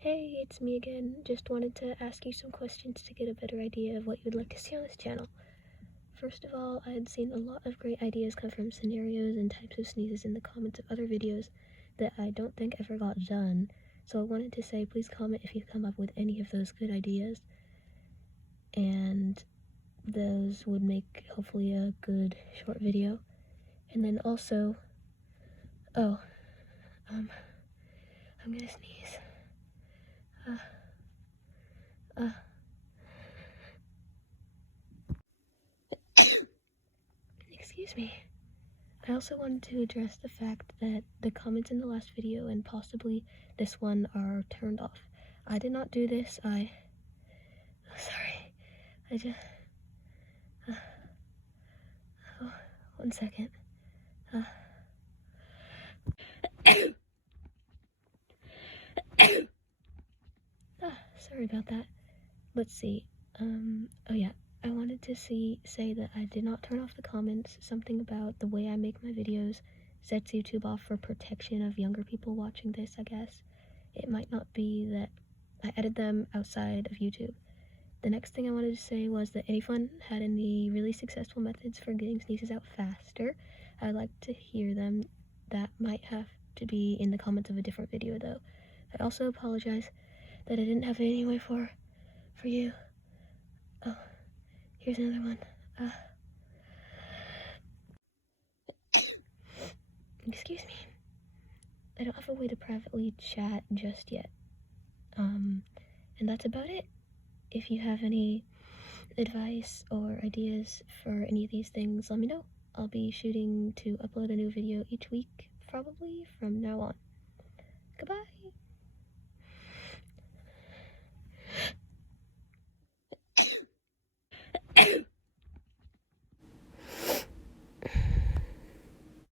Hey, it's me again. Just wanted to ask you some questions to get a better idea of what you'd like to see on this channel. First of all, I had seen a lot of great ideas come from scenarios and types of sneezes in the comments of other videos that I don't think ever got done, so I wanted to say please comment if you come up with any of those good ideas, and those would make hopefully a good short video. And then also, I'm gonna sneeze. Excuse me. I also wanted to address the fact that the comments in the last video and possibly this one are turned off. I did not do this. Sorry. I just... oh, 1 second. Sorry about that. Let's see. Oh yeah. I wanted to say that I did not turn off the comments. Something about the way I make my videos sets YouTube off for protection of younger people watching this, I guess. It might not be that I edit them outside of YouTube. The next thing I wanted to say was that anyone had any really successful methods for getting sneezes out faster, I'd like to hear them. That might have to be in the comments of a different video though. I also apologize that I didn't have it anyway for you. Oh, here's another one. Excuse me. I don't have a way to privately chat just yet. And that's about it. If you have any advice or ideas for any of these things, let me know. I'll be shooting to upload a new video each week, probably from now on. Goodbye!